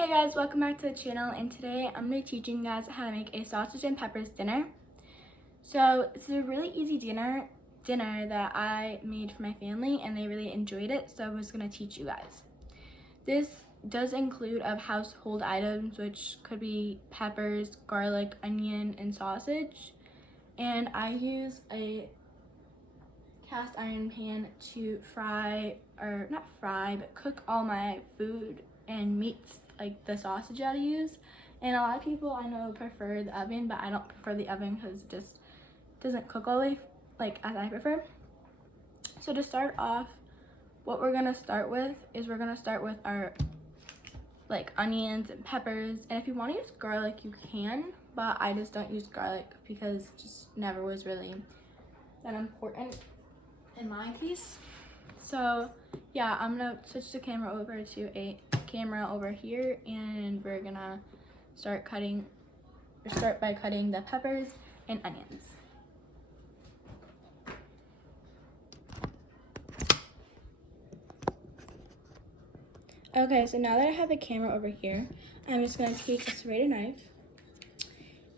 Hey guys, welcome back to the channel, and today I'm going to be teaching you guys how to make a sausage and peppers dinner. So it's a really easy dinner that I made for my family and they really enjoyed it, so I was going to teach you guys. This does include of household items, which could be peppers, garlic, onion, and sausage. And I use a cast iron pan to cook all my food and meats, like the sausage that I use. And a lot of people I know prefer the oven, but I don't prefer the oven because it just doesn't cook all the way like as I prefer. So to start off, what we're gonna start with is our like onions and peppers, and if you want to use garlic you can, but I just don't use garlic because it just never was really that important in my case. So yeah, I'm gonna switch the camera over to a camera over here, and we're gonna start by cutting the peppers and onions. Okay, so now that I have the camera over here, I'm just gonna take a serrated knife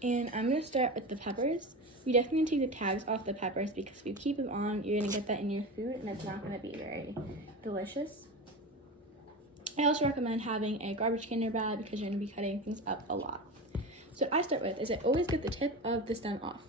and I'm gonna start with the peppers. You definitely need to take the tags off the peppers because if you keep them on, you're gonna get that in your food and it's not gonna be very delicious. I also recommend having a garbage can nearby because you're gonna be cutting things up a lot. So what I start with is I always get the tip of the stem off.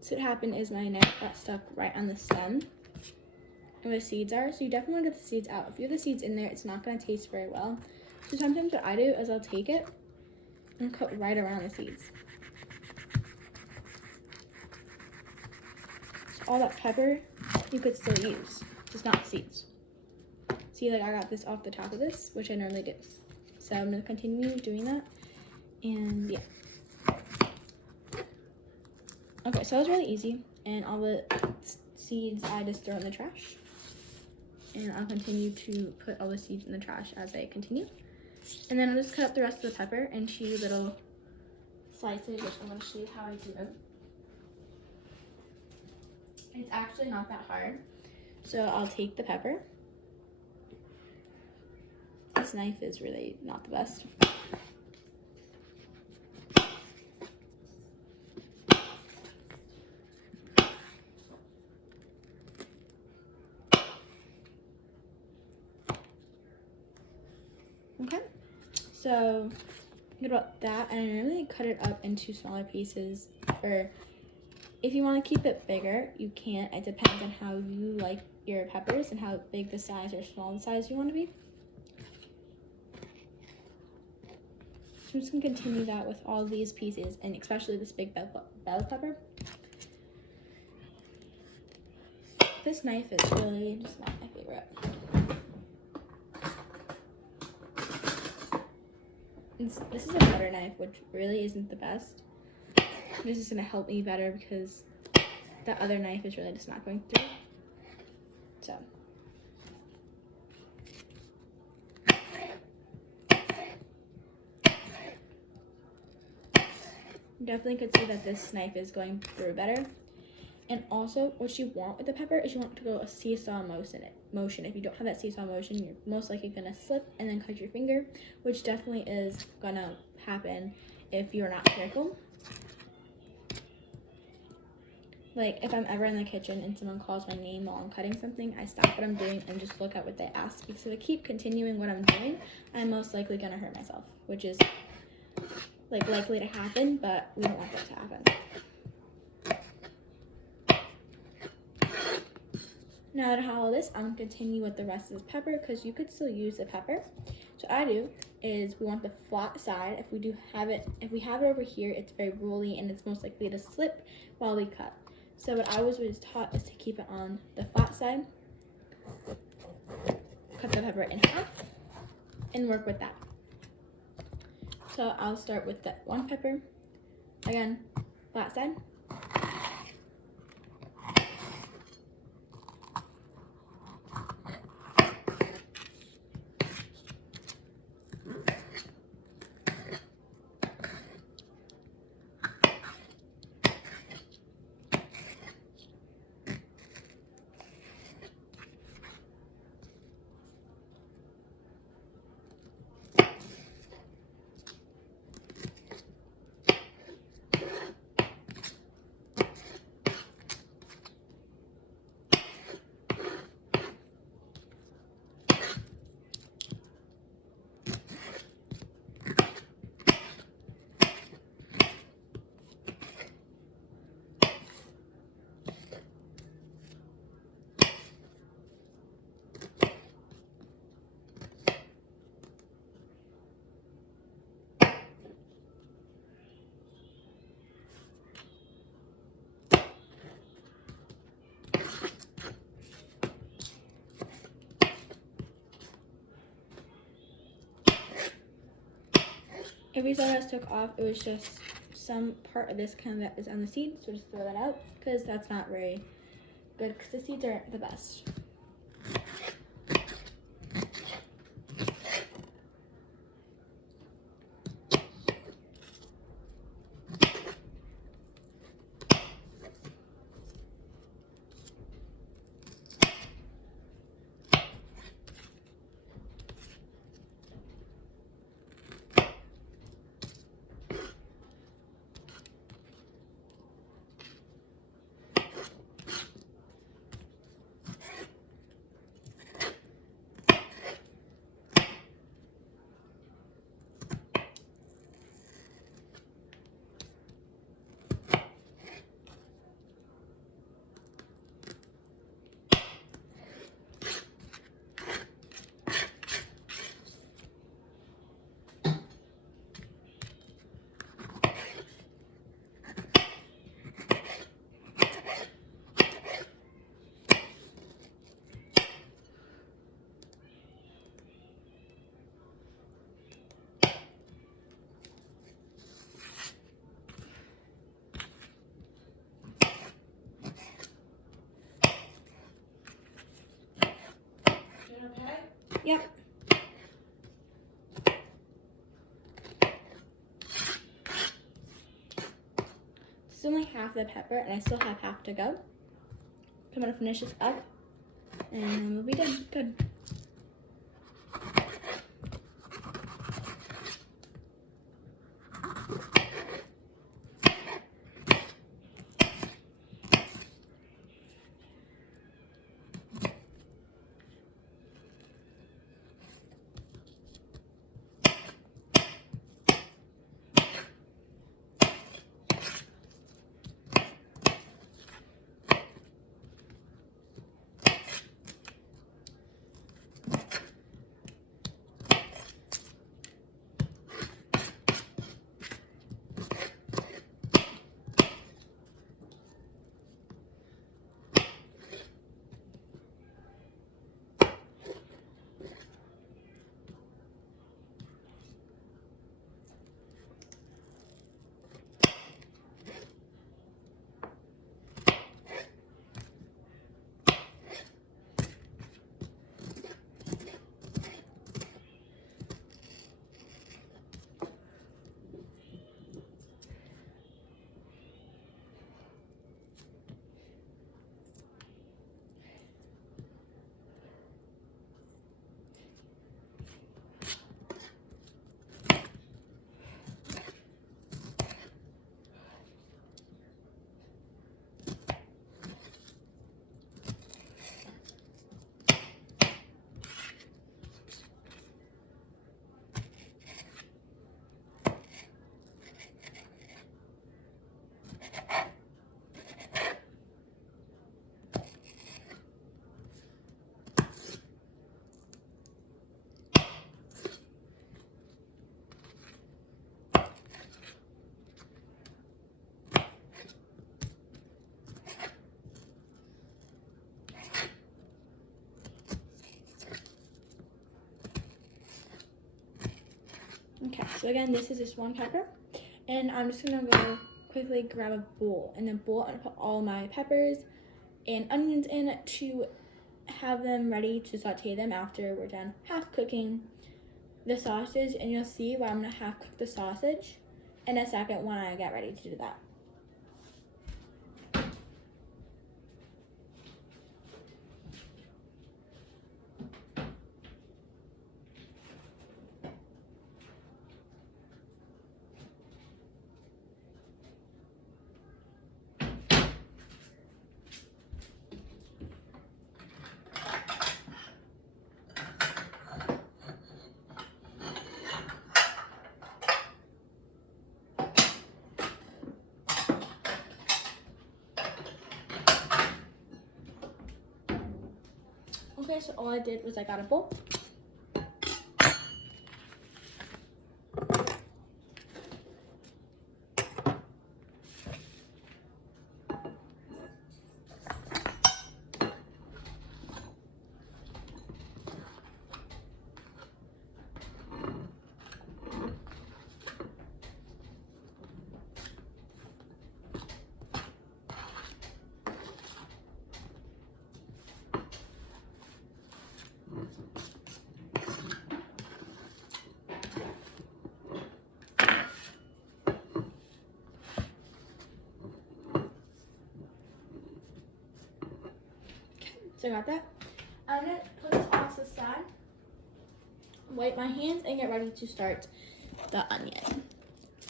So what happened is my knife got stuck right on the stem and where the seeds are. So you definitely want to get the seeds out. If you have the seeds in there, it's not going to taste very well. So sometimes what I do is I'll take it and cut right around the seeds. So all that pepper you could still use, just not the seeds. See, like I got this off the top of this, which I normally do. So I'm going to continue doing that, and yeah. Okay, so it was really easy, and all the seeds I just throw in the trash. And I'll continue to put all the seeds in the trash as I continue. And then I'll just cut up the rest of the pepper into little slices, which I'm going to show you how I do them. It's actually not that hard. So I'll take the pepper. This knife is really not the best. Okay, so good about that, and I normally cut it up into smaller pieces, or if you want to keep it bigger, you can. It depends on how you like your peppers and how big the size or small the size you want to be. So I'm just going to continue that with all these pieces, and especially this big bell pepper. This knife is really just not my favorite. This is a butter knife, which really isn't the best. This is going to help me better because the other knife is really just not going through. So. You definitely could see that this knife is going through better. And also, what you want with the pepper is you want to go a seesaw motion. If you don't have that seesaw motion, you're most likely going to slip and then cut your finger, which definitely is going to happen if you're not careful. Like, if I'm ever in the kitchen and someone calls my name while I'm cutting something, I stop what I'm doing and just look at what they ask. Because if I keep continuing what I'm doing, I'm most likely going to hurt myself, which is like likely to happen, but we don't want that to happen. Now that I have all this, I'm going to continue with the rest of the pepper because you could still use the pepper. So what I do is we want the flat side. If we have it over here, it's very rolly and it's most likely to slip while we cut. So what I was taught is to keep it on the flat side, cut the pepper in half, and work with that. So I'll start with that one pepper. Again, flat side. Every side I took off, it was just some part of this kind that is on the seed, so just throw that out because that's not very good because the seeds aren't the best. Yep. This is only half the pepper, and I still have half to go. I'm gonna finish this up, and then we'll be done. Good. Okay, so again, this is just one pepper, and I'm just gonna go quickly grab a bowl. In the bowl, I'm gonna put all my peppers and onions in to have them ready to saute them after we're done half cooking the sausage. And you'll see why I'm gonna half cook the sausage in a second when I get ready to do that. Okay, so all I did was I got a bowl. So I got that. I'm gonna put this off to the side, wipe my hands, and get ready to start the onion.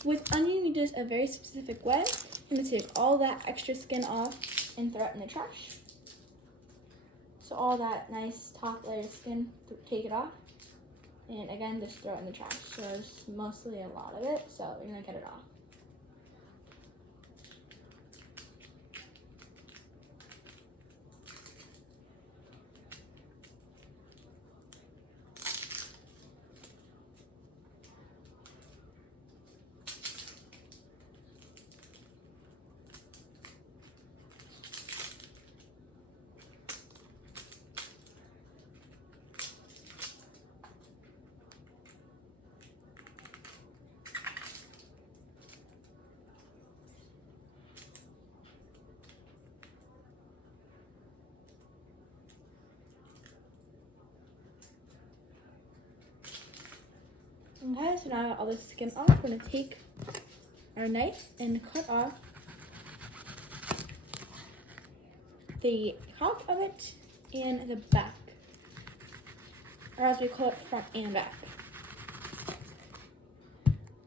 With onion, you do this a very specific way. I'm gonna take all that extra skin off and throw it in the trash. So all that nice top layer of skin, take it off. And again, just throw it in the trash. So there's mostly a lot of it, so you're gonna get it off. Okay, so now I got all the skin off. We're gonna take our knife and cut off the top of it and the back, or as we call it, front and back.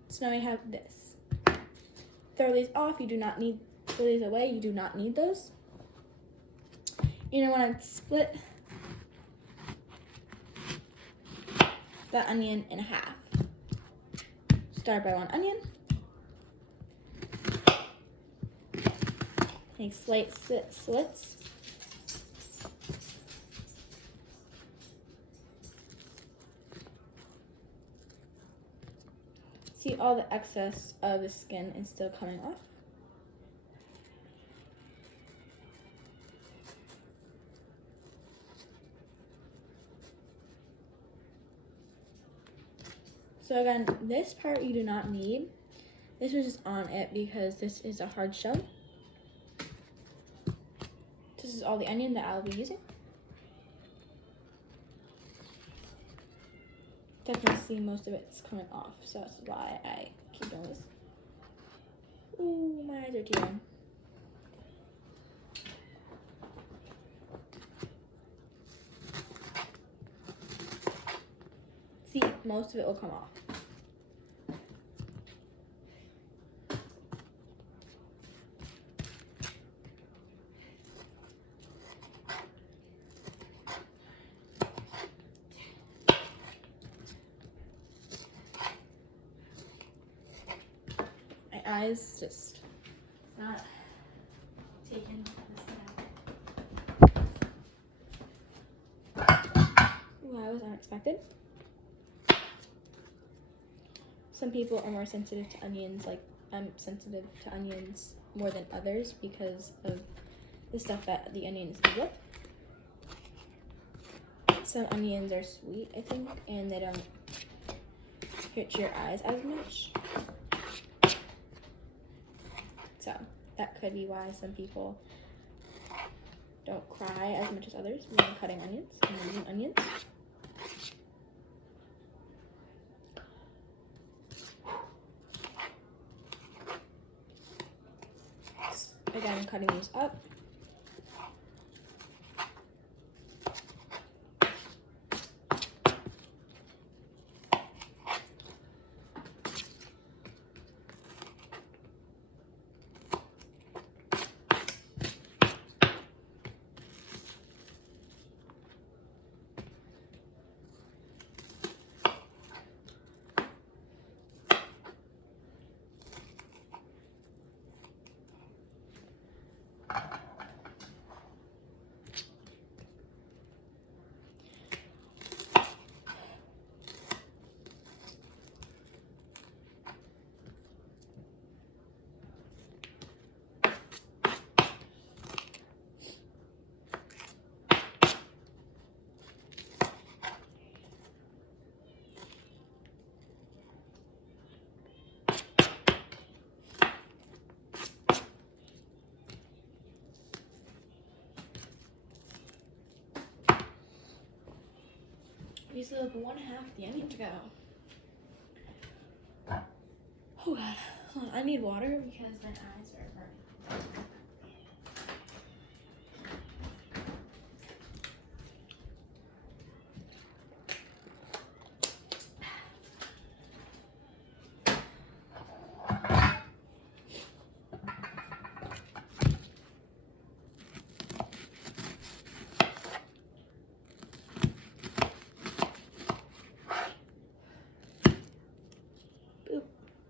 So now we have this. Throw these off. You do not need, throw these away. You do not need those. You know, want to split the onion in half. Start by one onion. Make slight slits. See, all the excess of the skin is still coming off. So again, this part you do not need. This was just on it because this is a hard shell. This is all the onion that I'll be using. Definitely see most of it's coming off, so that's why I keep doing this. Ooh, my eyes are tearing. See, most of it will come off. My eyes just not taking this now. Ooh, that was unexpected. Some people are more sensitive to onions, like I'm sensitive to onions more than others because of the stuff that the onion is made with. Some onions are sweet, I think, and they don't hurt your eyes as much. So that could be why some people don't cry as much as others when cutting onions and using onions. Again, cutting these up. We still have 1/2 the onion to go. Oh god, hold on, I need water because my eyes are burning.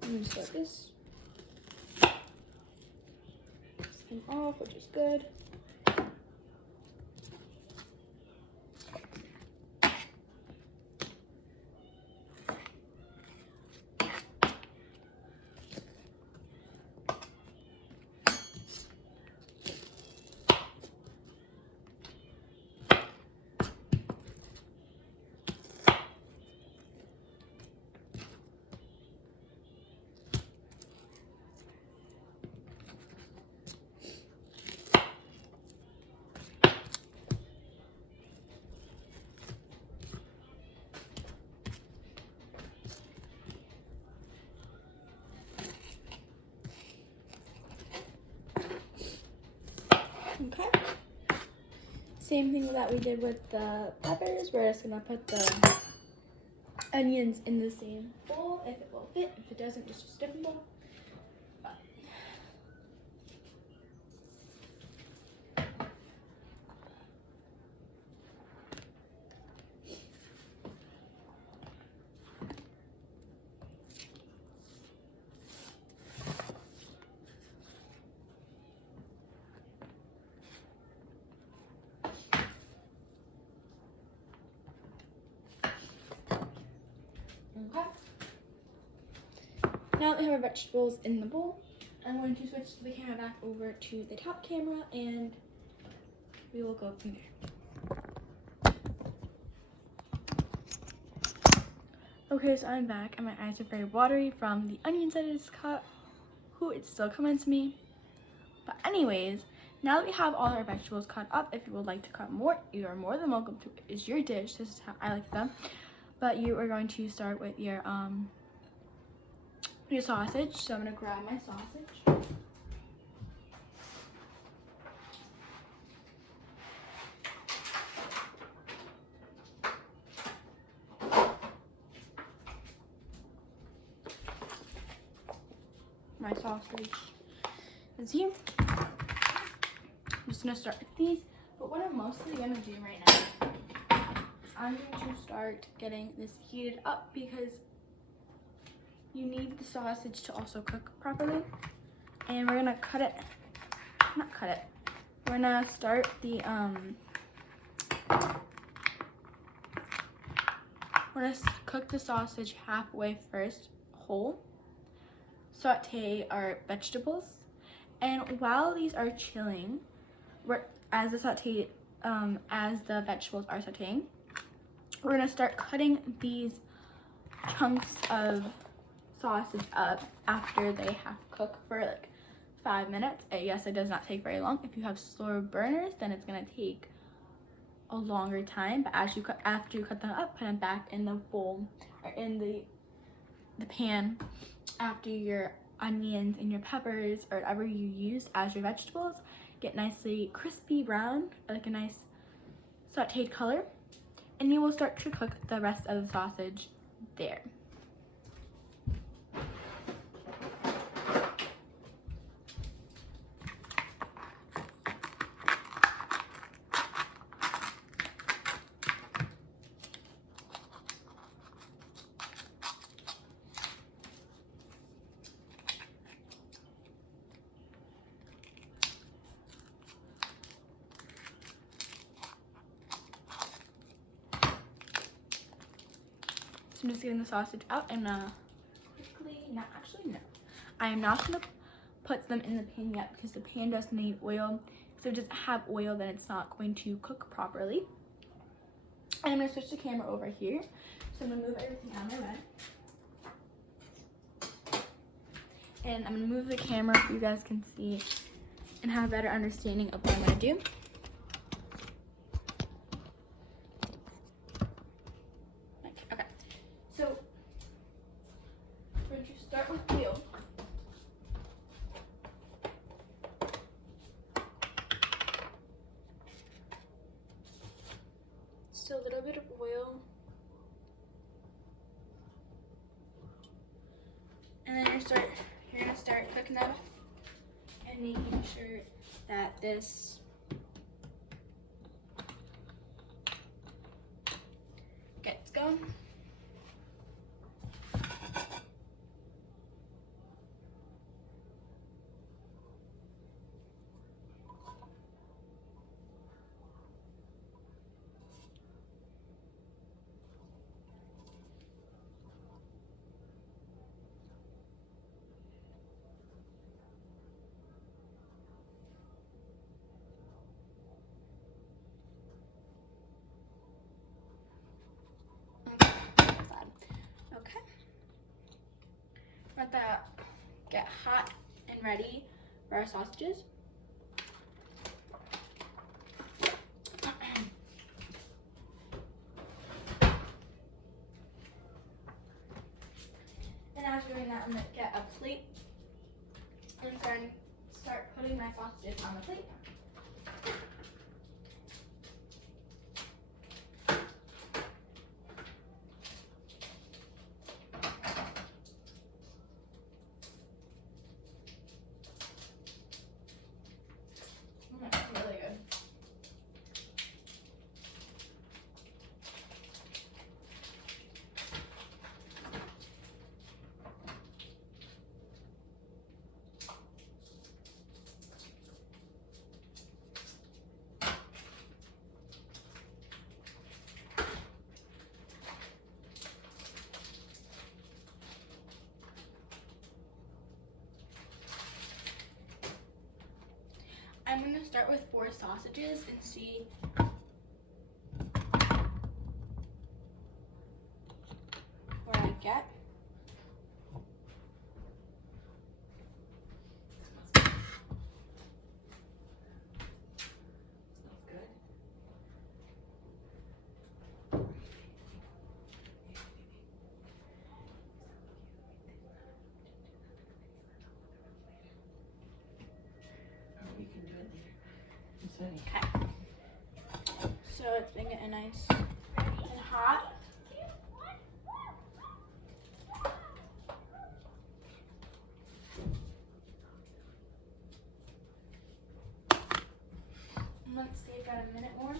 I'm gonna start this skin off, which is good. Okay. Same thing that we did with the peppers. We're just gonna put the onions in the same bowl if it will fit. If it doesn't, just use a different bowl. Okay. Now that we have our vegetables in the bowl, I'm going to switch the camera back over to the top camera and we will go from there. Okay, so I'm back and my eyes are very watery from the onions that I just cut. Ooh, it's still coming to me. But anyways, now that we have all our vegetables cut up, if you would like to cut more, you are more than welcome to. It's your dish. This is how I like them. But you are going to start with your sausage. So I'm gonna grab my sausage. My sausage is here. I'm just gonna start with these. But what I'm mostly gonna do right now is I'm going to start getting this heated up because you need the sausage to also cook properly. And we're gonna we're gonna start the we're gonna cook the sausage halfway first, whole. Saute our vegetables, and while these are chilling, as the vegetables are sauteing, we're gonna start cutting these chunks of sausage up after they have cooked for like 5 minutes. Yes, it does not take very long. If you have slower burners, then it's gonna take a longer time. But after you cut them up, put them back in the bowl or in the pan after your onions and your peppers or whatever you use as your vegetables get nicely crispy brown, like a nice sauteed color, and you will start to cook the rest of the sausage there. So I'm just getting the sausage out and quickly, no. I am not gonna put them in the pan yet because the pan does need oil. So if it doesn't have oil, then it's not going to cook properly. And I'm gonna switch the camera over here. So I'm gonna move everything out of my way. And I'm gonna move the camera so you guys can see and have a better understanding of what I'm gonna do. So, we're going to start with oil. Just a little bit of oil. And then you're going to start cooking that and making sure that this gets going. Okay. Let that get hot and ready for our sausages. And after doing that, I'm gonna get a plate and start putting my sausages on the plate. That's really good. I'm going to start with 4 sausages and see where I get. Smells good. We can do it later. It's ready. Okay. So it's been getting nice and hot. Let's see, got a minute more.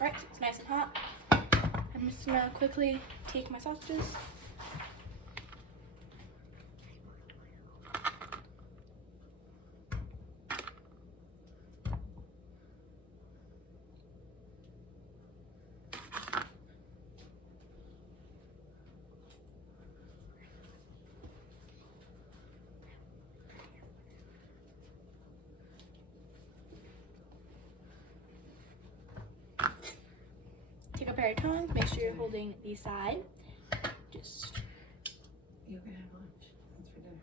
Right, so it's nice and hot. I'm just gonna quickly take my sausages. pair of tongs, make sure you're holding the side. Just You can have lunch. What's for dinner?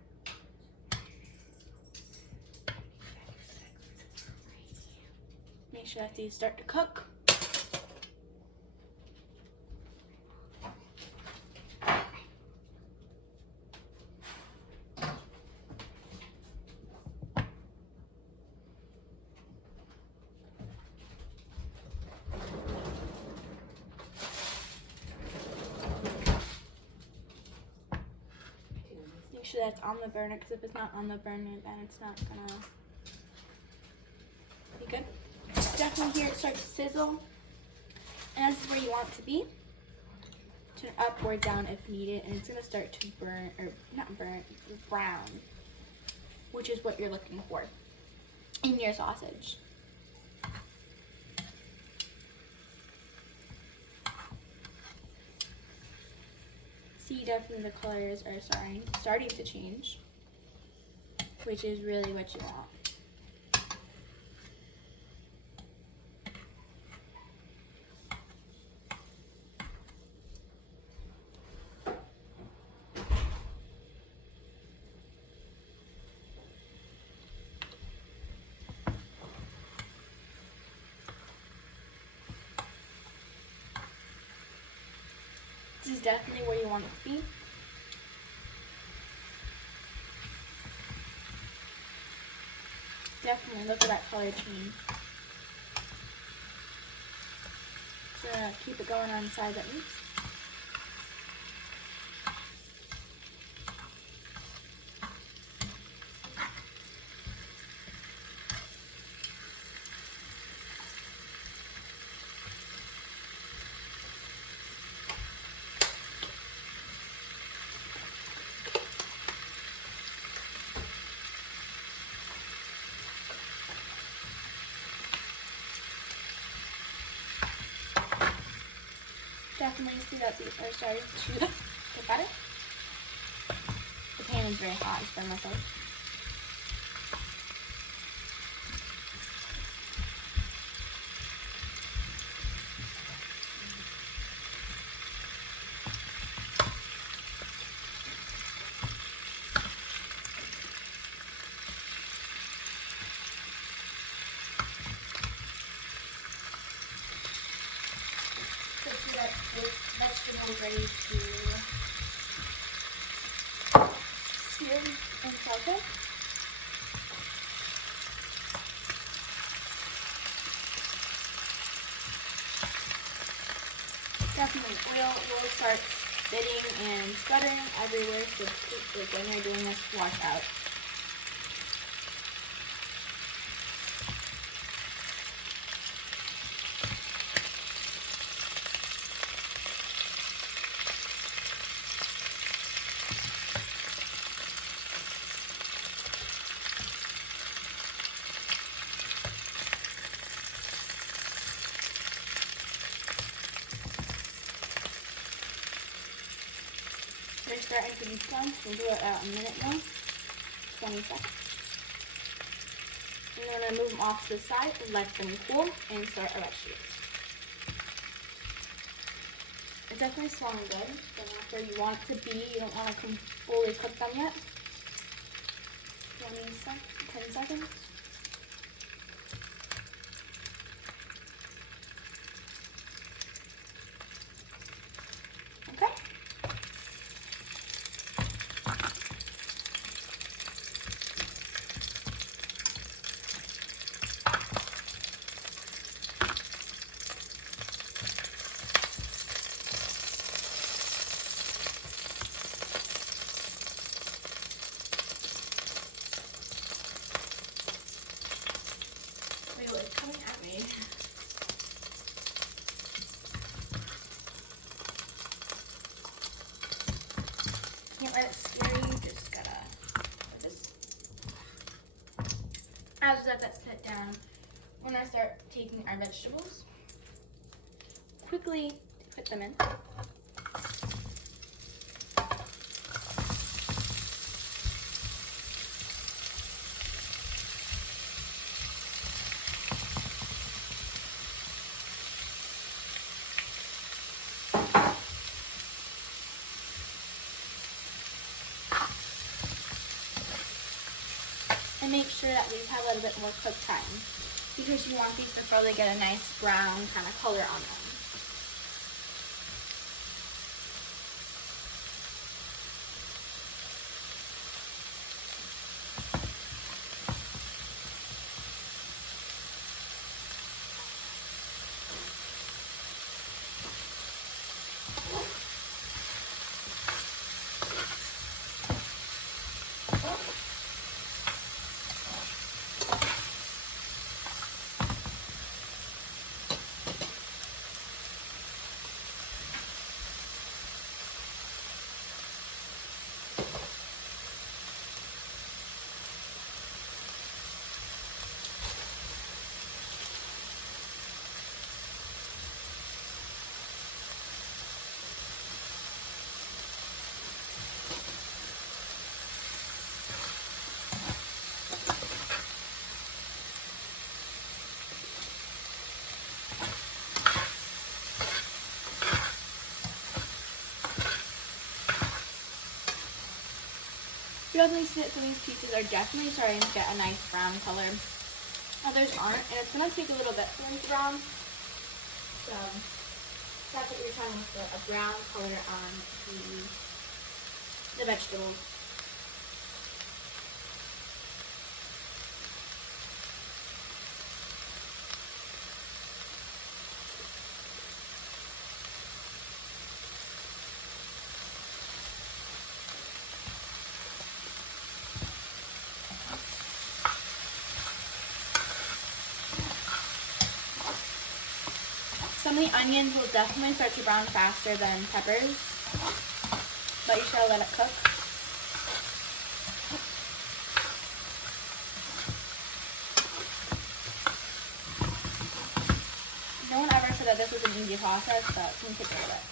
make sure that these start to cook. Make sure that's on the burner, because if it's not on the burner, then it's not gonna be good. Definitely here it starts to sizzle, and this is where you want it to be. Turn up or down if needed, and it's gonna start to burn, or not burn, brown, which is what you're looking for in your sausage. See, definitely the colors are starting to change, which is really what you want. This is definitely where you want it to be. Definitely look at that color change. So keep it going on the side that moves. Definitely see that these are starting to get better. The pan is very hot, it's burned myself. Vegetables ready to sear and saute. Definitely oil will start spitting and sputtering everywhere, so like when you're doing this, watch out. They're starting to be done. We'll do it out a minute now, 20 seconds. And then I'm going to move them off to the side and let them cool and start our vegetables. It's definitely smelling good. So not where you want it to be. You don't want to fully cook them yet. 10 seconds. Okay. It's coming at me. Can't let it scare you, just gotta just I'll just let that sit down. When I start taking our vegetables, quickly put them in. and make sure that these have a little bit more cook time because you want these to really get a nice brown kind of color on them. You definitely see that some of these pieces are definitely starting to get a nice brown color. Others aren't, and it's going to take a little bit for them to brown. So that's what you're trying with a brown color on the vegetables. Some of the onions will definitely start to brown faster than peppers, but you should let it cook. No one ever said that this was an easy process, but it can take a little bit.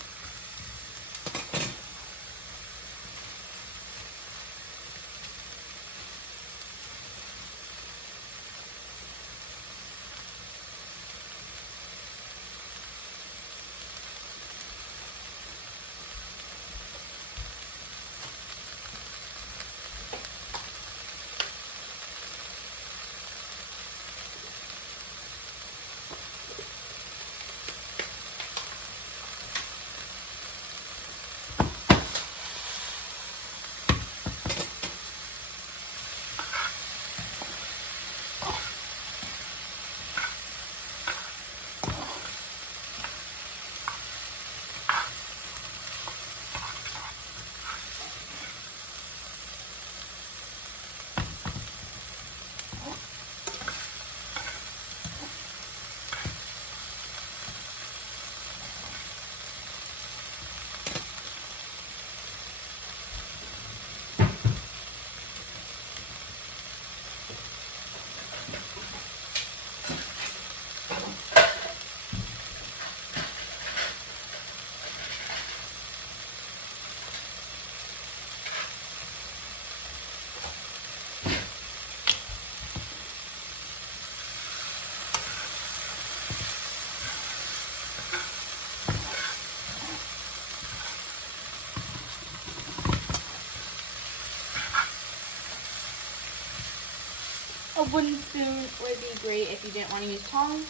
A wooden spoon would be great if you didn't want to use tongs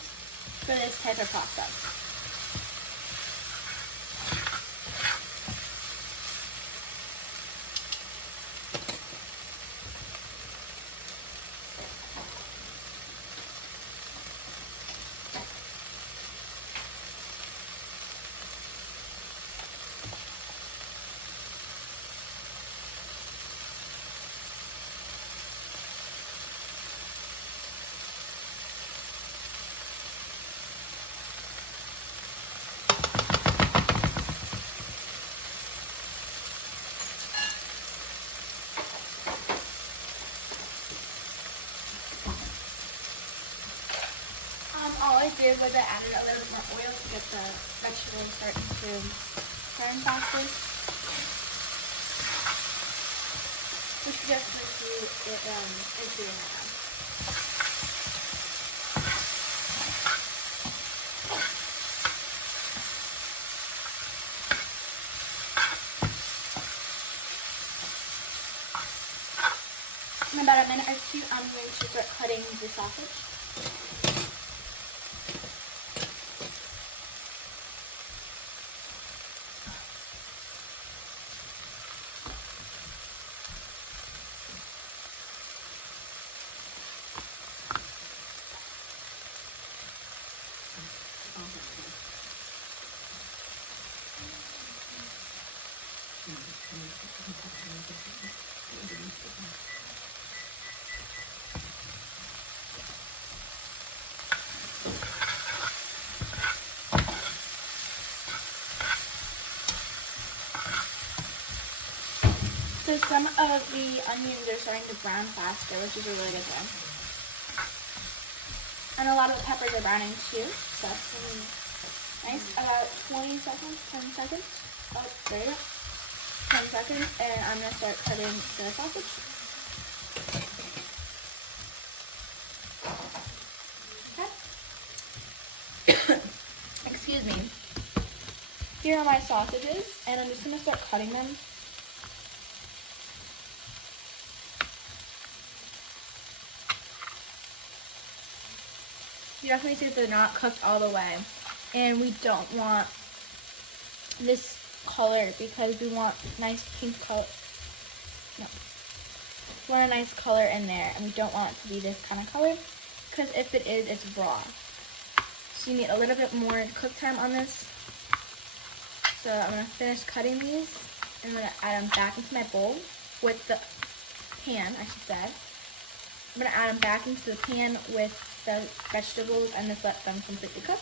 for this type of process. All I did was I added a little bit more oil to get the vegetables starting to turn faster. Which you definitely see it is doing that now. And about a minute or two, I'm going to start cutting the sausage. So some of the onions are starting to brown faster, which is a really good thing. And a lot of the peppers are browning too, so that's really nice. About 20 seconds, 10 seconds. Oh, there you go. 10 seconds, and I'm going to start cutting the sausage. Okay. Excuse me. Here are my sausages, and I'm just going to start cutting them. You definitely see that they're not cooked all the way, and we don't want this color because we want nice pink color. No, we want a nice color in there, and we don't want it to be this kind of color because if it is, it's raw. So you need a little bit more cook time on this. So I'm gonna finish cutting these, and I'm gonna add them back into my bowl with the pan, I should say. I'm gonna add them back into the pan with the vegetables and just let them completely cook.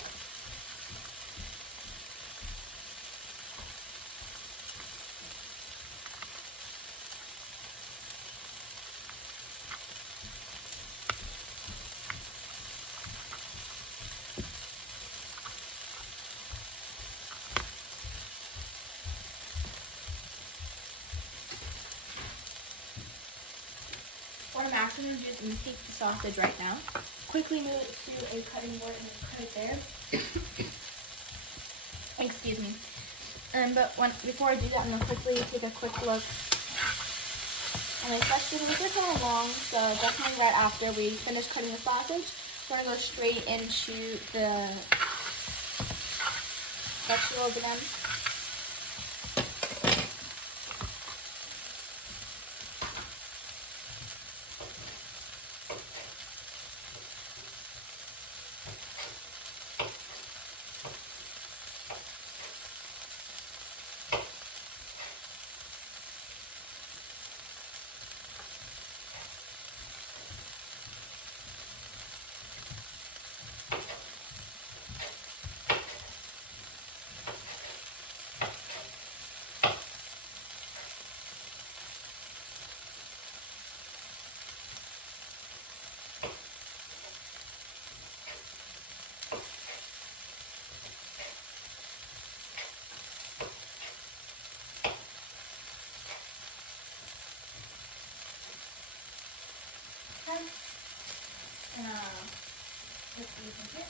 What I'm actually going to do is I'm going to take the sausage right now, quickly move it to a cutting board and cut it there. Excuse me. But before I do that, I'm going to quickly take a quick look. And especially these are kind of long, so definitely right after we finish cutting the sausage, we're going to go straight into the vegetables again.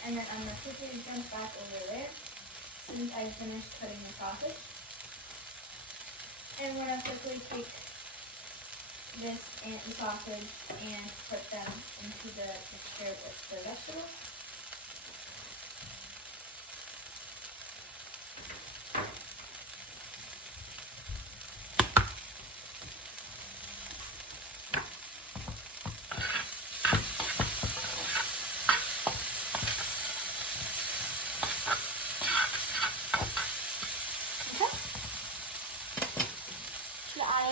And then I'm going to quickly jump back over there since I finished cutting the sausage. And we're going to quickly take this and the sausage and put them into the mixture with the vegetables.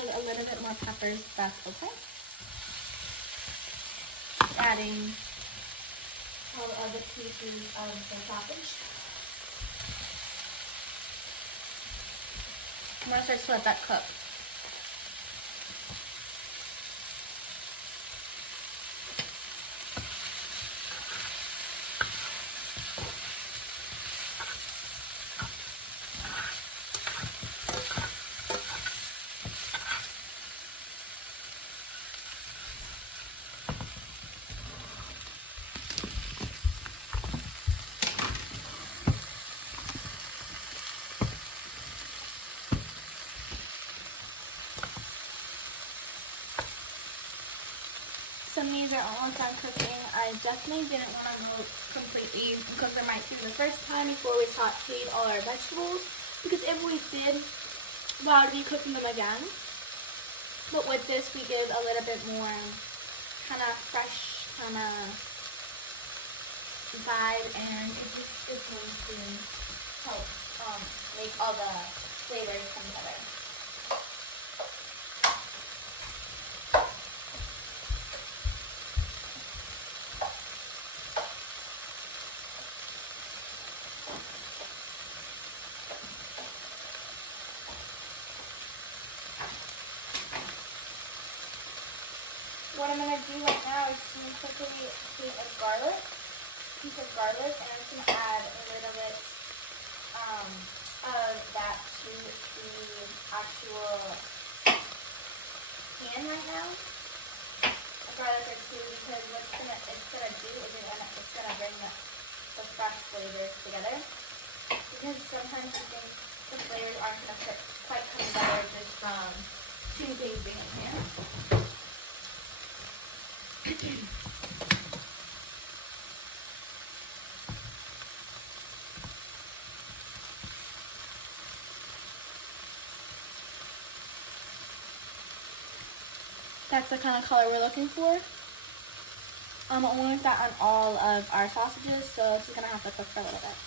A little bit more peppers, that's okay. Adding all the other pieces of the sausage. I'm going to start to let that cook. once I'm cooking, I definitely didn't want to go completely and cook the right through the first time before we sauteed all our vegetables, because if we did, well, I would be cooking them again. But with this, we give a little bit more kind of fresh kind of vibe, and it just is going to help make all the flavors come together. What I'm going to do right now is quickly take a piece of garlic, and I'm just going to add a little bit of that to the actual pan right now. A garlic or two, because what it's gonna do is it's gonna bring the fresh flavors together. Because sometimes I think the flavors aren't gonna quite come together just from two things being in pan. That's the kind of color we're looking for. I want that on all of our sausages, so it's gonna have to cook for a little bit.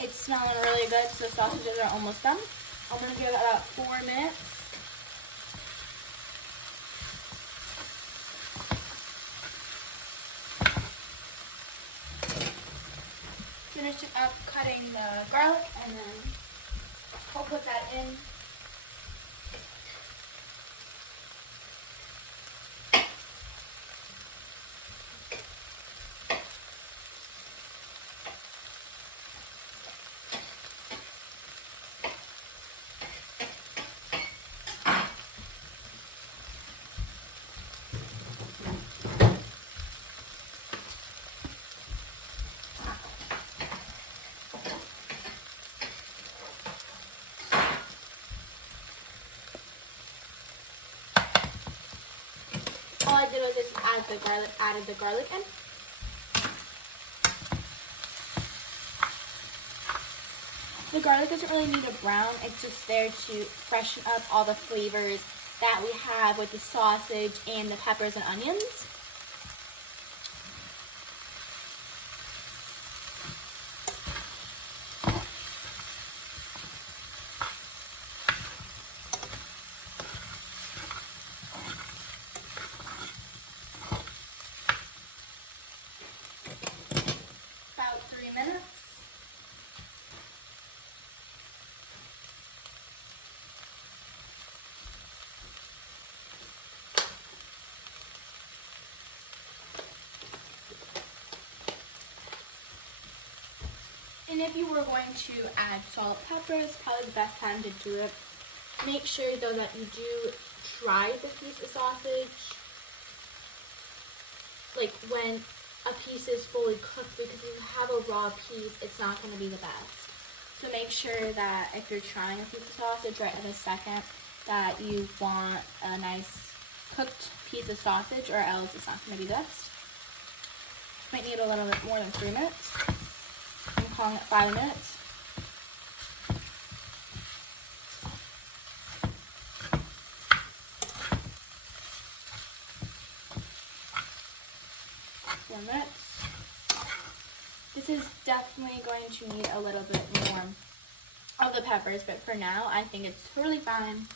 It's smelling really good, so the sausages are almost done. I'm going to give it about 4 minutes. Finish up cutting the garlic, and then I'll put that in. All I did was just added the garlic in. The garlic doesn't really need to brown, it's just there to freshen up all the flavors that we have with the sausage and the peppers and onions. About 3 minutes. And if you were going to add salt, pepper, it's probably the best time to do it. Make sure though that you do try the piece of sausage, like when a piece is fully cooked, because if you have a raw piece, it's not going to be the best. So make sure that if you're trying a piece of sausage right at this second, that you want a nice cooked piece of sausage, or else it's not going to be the best. Might need a little bit more than 3 minutes. I'm calling it 5 minutes. more minutes. This is definitely going to need a little bit more of the peppers, but for now, I think it's totally fine.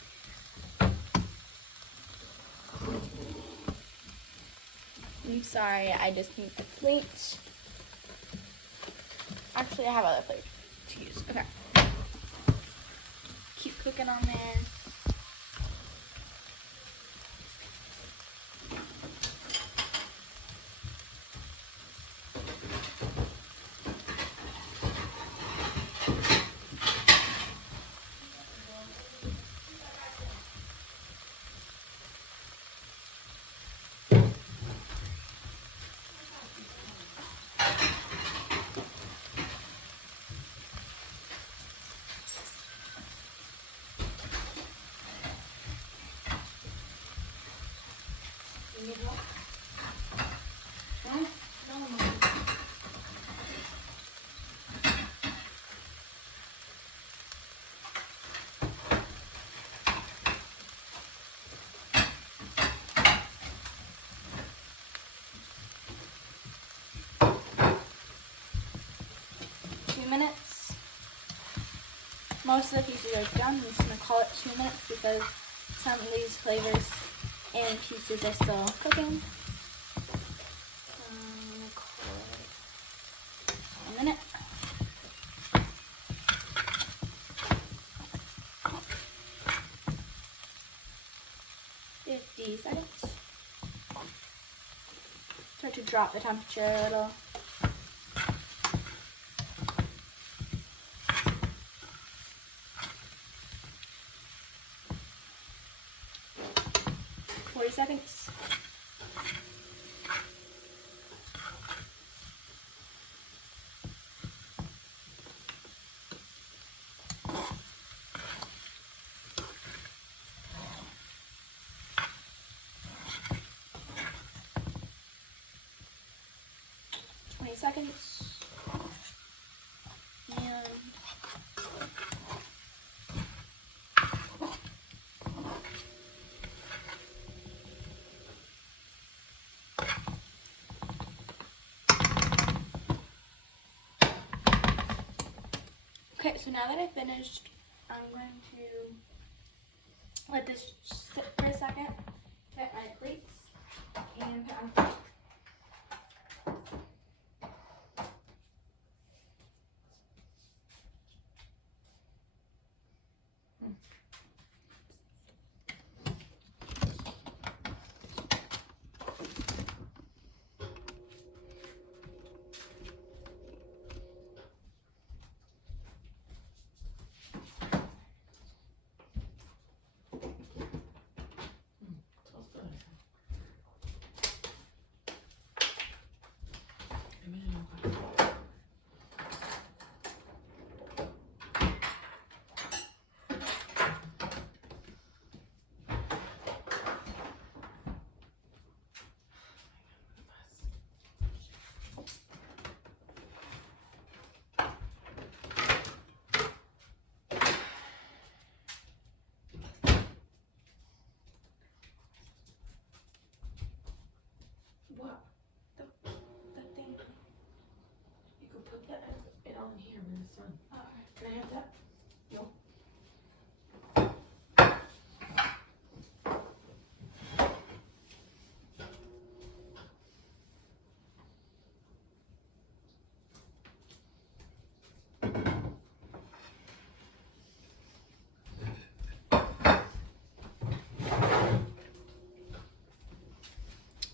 I'm sorry, I just need the plate. Actually, I have other plates to use. Okay. Keep cooking on there. You need more? Huh? No, Mom. 2 minutes. Most of the pieces are done. I'm just going to call it 2 minutes because some of these flavors and pieces are still cooking. I'm going to call it 1 minute. $50. Start to drop the temperature a little. Seconds. Seconds. And okay, so now that I've finished, I'm going to let this sit for a second, get my plates, and put on. What? The thing. You could put that it on here when it's done. Alright. Can I have that? No.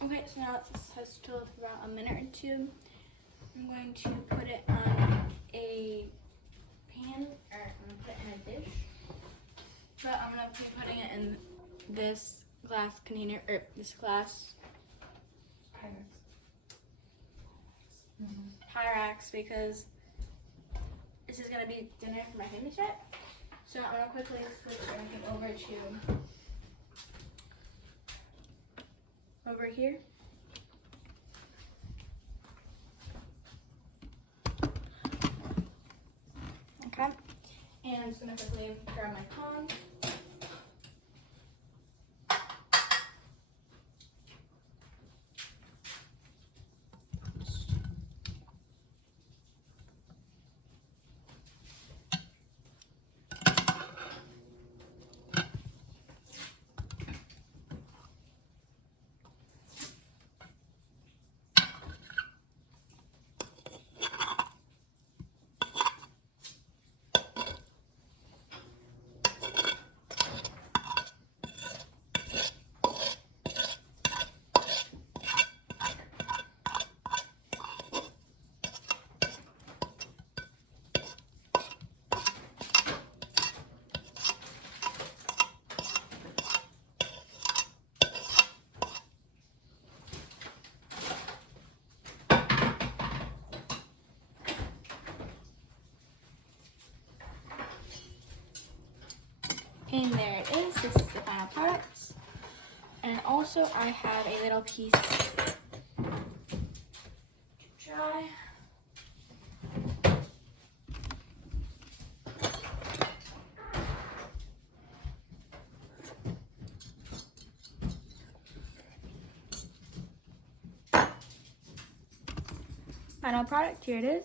Okay, so now it's has to for about a minute or two. I'm going to put it on a pan, or I'm going to put it in a dish. But I'm going to be putting it in this glass container, or this glass Pyrex, because this is going to be dinner for my family set. So I'm going to quickly switch everything over here. Okay, and I'm just gonna quickly grab my tongs. And also I have a little piece to try. Final product, here it is.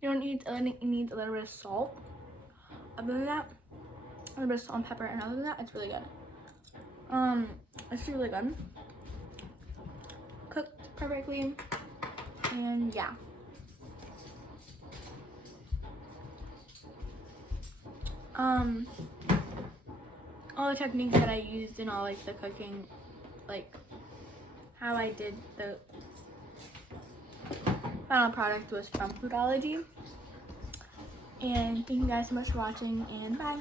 You don't need, it needs a little bit of salt. Other than that, a little bit of salt and pepper, and other than that, it's really good. It's really good. Cooked perfectly, and yeah. All the techniques that I used in all like the cooking, like how I did the final product was from Foodology. And thank you guys so much for watching, and bye.